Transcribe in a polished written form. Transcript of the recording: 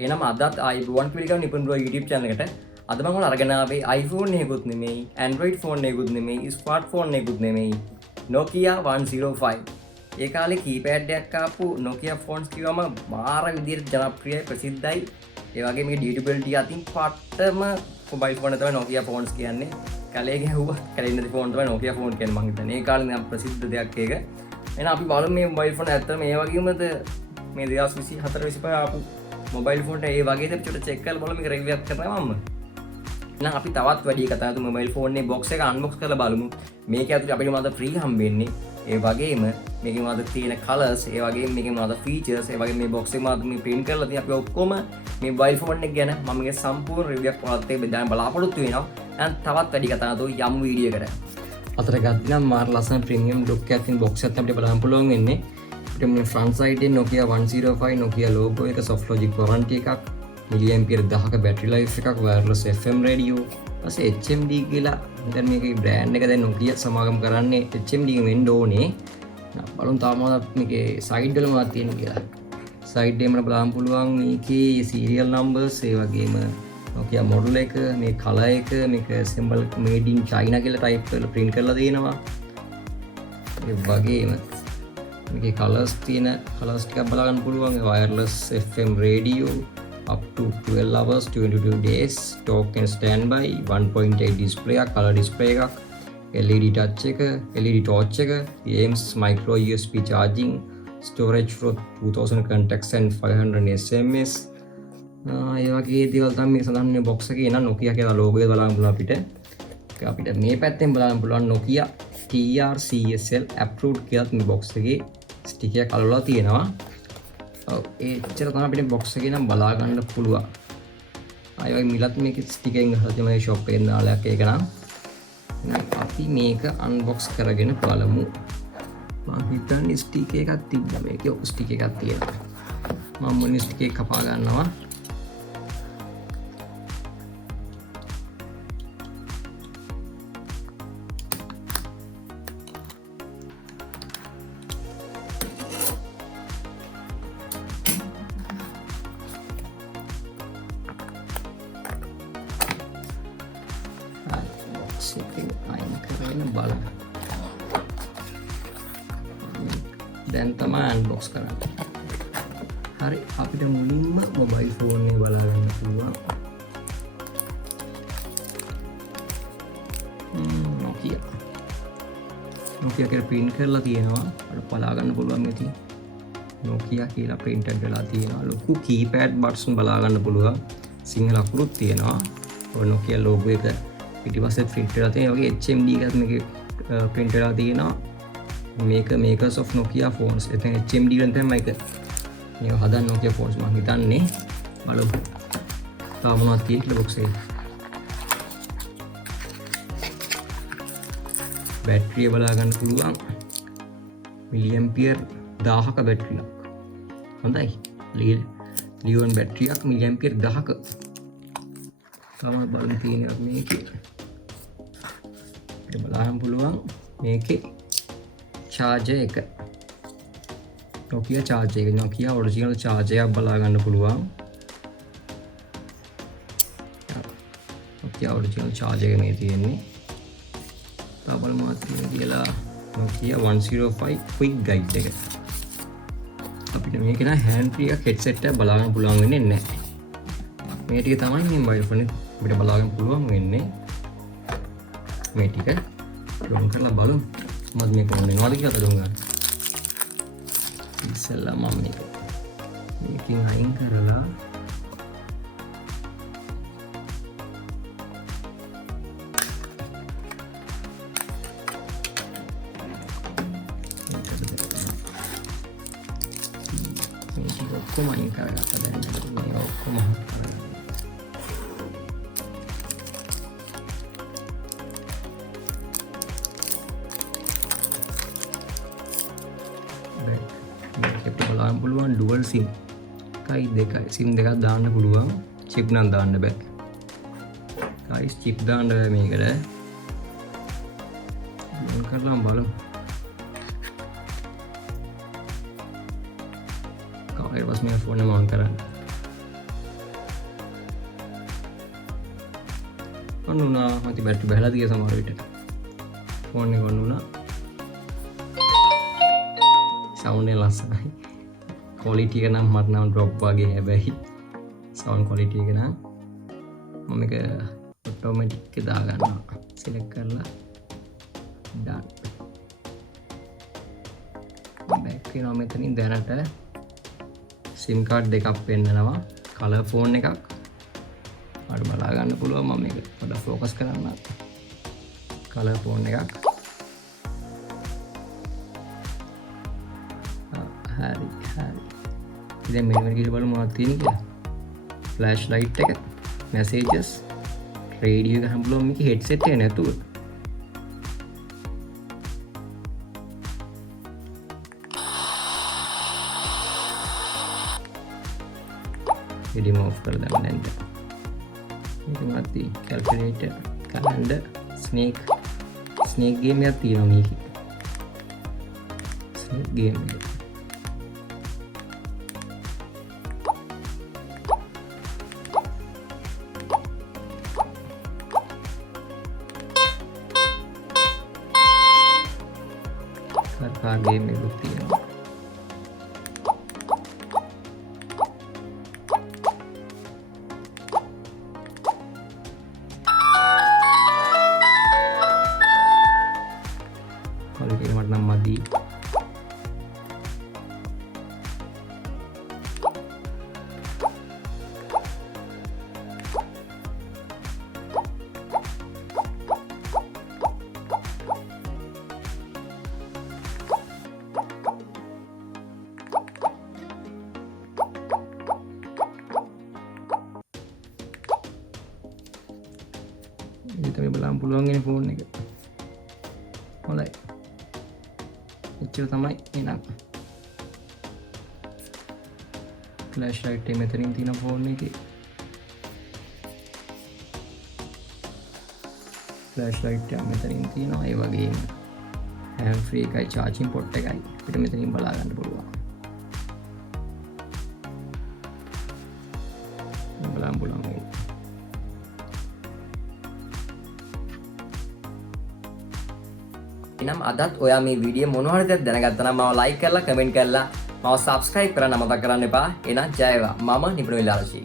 එහෙනම් අදත් ආයිබෝන් පිළිගන්න නිපුන් බ්‍රෝ YouTube channel එකට. අද මම ඔයාලා අරගෙන ආවේ iPhone එකකුත් නෙමෙයි, Android phone එකකුත් නෙමෙයි, smartphone එකකුත් නෙමෙයි. Nokia 105. ඒ කාලේ keypad එකක් ආපු Nokia phones කිව්වම මාර විදියට ජනප්‍රියයි, ප්‍රසිද්ධයි. ඒ වගේ මේක durability අතින් පට්ටම mobile phone තමයි Nokia phones කියන්නේ. කැලේ ගැහුවා කැලේ ඉන්න phone තමයි Nokia phone කියන්නේ මං හිතන්නේ. ඒ කාලේ නම් ප්‍රසිද්ධ දෙයක් ඒක. එහෙනම් අපි බලමු මේ mobile phone ඇත්තම මේ වගේමද මේ 2024 25 ආපු මොබයිල් ෆෝන්ට ඒ වගේ චුට චෙක් කරලා බලමු මේක රිවිව් එකක් කරලා මම. එහෙනම් අපි තවත් වැඩි කතා කරමු මොබයිල් ෆෝන් එකේ බොක්ස් එක අන්බොක්ස් කරලා බලමු. මේක ඇතුලේ අපිට මොනවද ෆ්‍රී හම්බෙන්නේ. ඒ වගේම මේකේ මොනවද තියෙන කලර්ස්, ඒ වගේම මේකේ මොනවද ෆීචර්ස්, ඒ වගේම මේ බොක්ස් එක මොනවද මේ print කරලා තියෙන අපි ඔක්කොම මේ මොබයිල් ෆෝන් එක ගැන මම මේක සම්පූර්ණ රිවිව් එකක් ඔයාලත් එක්ක බෙදාගෙන බලාපොරොත්තු වෙනවා. එහෙනම් තවත් වැඩි කතා කරමු යමු වීඩියෝ එකට. අතට ගත්තා මාර ලස්සන ප්‍රීමියම් ලුක් එකක් තියෙන බොක්ස් එකක් අපිට බලන්න පුළුවන් වෙන්නේ. මේ ෆ්‍රන්ට් සයිඩ් එකේ Nokia 105 Nokia logo එක soft logic warranty එකක් milliampere 1000ක battery life එකක් wireless FM radio ඊපස්සේ HMD කියලා දැන් මේකේ brand එක දැන් Nokia සමාගම කරන්නේ HMD එකෙන් වෙන්න ඕනේ බලමු තාමත් මේකේ side වල මොනවද තියෙන්නේ කියලා side එකේ මම බලන්න පුළුවන් මේකේ serial numbers ඒ වගේම Nokia model එක මේ color එක මේක symbol made in China කියලා type වල print කරලා තියෙනවා ඒ වගේම මේකේ කලර්ස් තියෙන කලර්ස් ටිකක් බලා ගන්න පුළුවන් wireless FM radio up to 12 hours 22 days talk and standby 1.8 display එක color display එකක් LED touch එක LED torch එක games micro USB charging storage for 2000 contacts and 500 SMS ඒ වගේ දේවල් තමයි මේ සඳහන් වෙන box එකේ එන Nokia කියලා logo එක බලන්න පුළුවන් අපිට මේ පැත්තෙන් බලන්න පුළුවන් Nokia TRCSL approved කියලා මේ box එකේ ස්ටික් එකක් අලවලා තියෙනවා. ඔව් ඒච්චර තමයි අපිට box එකේ නම් බලා ගන්න පුළුවන්. ආයෙ වගේ මිලත් මේක ස්ටික් එකෙන් ගහලා තමයි shop එකෙන් දාලා ඒක නම්. අපි මේක unbox කරගෙන බලමු. මම හිතන්නේ ස්ටික් එකක් තිබ්බා මේකේ ස්ටික් එකක් තියෙනවා. මම මොන ස්ටික් එක කපා ගන්නවා. දැන් තමයි අන්බොක්ස් කරන්නේ. හරි අපිට මුලින්ම මොබයිල් ෆෝන් එක බලා ගන්න පුළුවන්. Nokia කියලා print කරලා තියෙනවා. අපිට බලා ගන්න පුළුවන් ඉතින්. Nokia කියලා printed වෙලා තියෙනවා. ලොකු keypad buttons බලා ගන්න පුළුවන්. සිංහල අකුරුත් තියෙනවා. ඔය Nokia logo එක පිටිපස්සේ print වෙලා තියෙනවා. වගේ HMD එකත් මේකේ print වෙලා තියෙනවා. makers of Nokia phones එතන HMD වලින් තමයි මේක මේක හදන්න Nokia phones මම හිතන්නේ බලමු තාම මොනවද තියෙන්නේ කියලා box එකේ බැටරිය බලා ගන්න පුළුවන් milliampere 1000ක බැටරියක් හොඳයි ලියෝන් බැටරියක් milliampere 1000ක තමයි බලන්න තියෙන්නේ මේකේ ඒක බලන්න පුළුවන් මේකේ charger එක Nokia charger එක Nokia original charger එකක් බලා ගන්න පුළුවන් Nokia original charger එක මේ තියෙන්නේ තව බලමු මොකක්ද තියෙන්නේ කියලා Nokia 105 quick guide එක අපිට මේක නා hand free එක headset එක බලා ගන්න පුළුවන් වෙන්නේ නැහැ මේ ටික තමයි මේ mobile phone එක අපිට බලා ගන්න පුළුවන් වෙන්නේ මේ ටික ලොන් කරලා බලමු මම මේක මොනවද කියලා තේරුම් ගන්න. ඉස්සෙල්ලා මම මේකෙන් අයින් කරලා මේක ඔක්කොම අයින් කරගත්තා දැන් මේ ඔක්කොම බලන්න පුළුවන් ඩුවල් සිම් එකයි දෙකයි සිම් දෙකක් දාන්න පුළුවන් චිප් නම් දාන්න බෑ ගයිස් චිප් දාන්න බෑ මේකට මම කරලා බලමු ඊට පස්සේ මේ ෆෝන් එක ඔන් කරන්න ඔන්න වුණා. මති බැටරි බහලා තිය සමහර විට. ෆෝන් එක ඔන්න වුණා. සවුන්ඩ් එක ලස්සනයි. ක්වොලිටි එක නම් මට නම් ඩ්‍රොප් වගේ හැබැයි සවුන්ඩ් ක්වොලිටි එක නම් මම මේක ඔටෝමැටික් එක දාගන්නවා. සිලෙක්ට් කරලා done. බෑක් වෙනවා මෙතනින්. දැනට SIM card දෙකක් පෙන්නනවා. කලර් ෆෝන් එකක්. අර බලා ගන්න පුළුවන්. මම මේක පොඩ්ඩක් ફોකස් කරන්න. කලර් ෆෝන් එකක්. හරි. දැන් මෙන්න කියලා බලමු මොනවද තියෙන්නේ කියලා. ෆ්ලෑෂ් ලයිට් එක, මැසේජස්, රේඩියෝ එක හම්බුනොත් මේක හෙඩ්සෙට් එක නැතුව. රිමූව් ඔෆ් කරලා දාන්න දැන්. මේක මොනවද තියෙන්නේ? කැල්කියුලේටර්, කැලෙන්ඩර්, ස්නේක් ගේම් එකක් තියෙනවා මේකේ. ස්නේක් ගේම් එක. කාර් ගේම් එකක් තියෙනවා. quality එක මට නම් මදි. ini තමයි බලන්න පුළුවන් ඉන්නේ ෆෝන් එක. හොඳයි. එච්චර තමයි එනම්. ෆ්ලෑෂ් ලයිට් එක මෙතනින් තියෙන ෆෝන් එකේ. ෆ්ලෑෂ් ලයිට් එක මෙතනින් තියෙනවා. ඒ වගේම හෑන්ඩ් ෆ්‍රී එකයි චාර්ජින් පොට් එකයි අපිට මෙතනින් බලා ගන්න පුළුවන්. බලන්න පුළුවන්. එනම් අදත් ඔයා මේ වීඩියෝ මොනවා හරි දෙයක් දැනගත්තා නම් මම ලයික් කරලා කමෙන්ට් කරලා මම සබ්ස්ක්‍රයිබ් කරන්න මතක් කරන්න එපා. එහෙනම් ජය වේවා. මම නිපුණ විලාසී.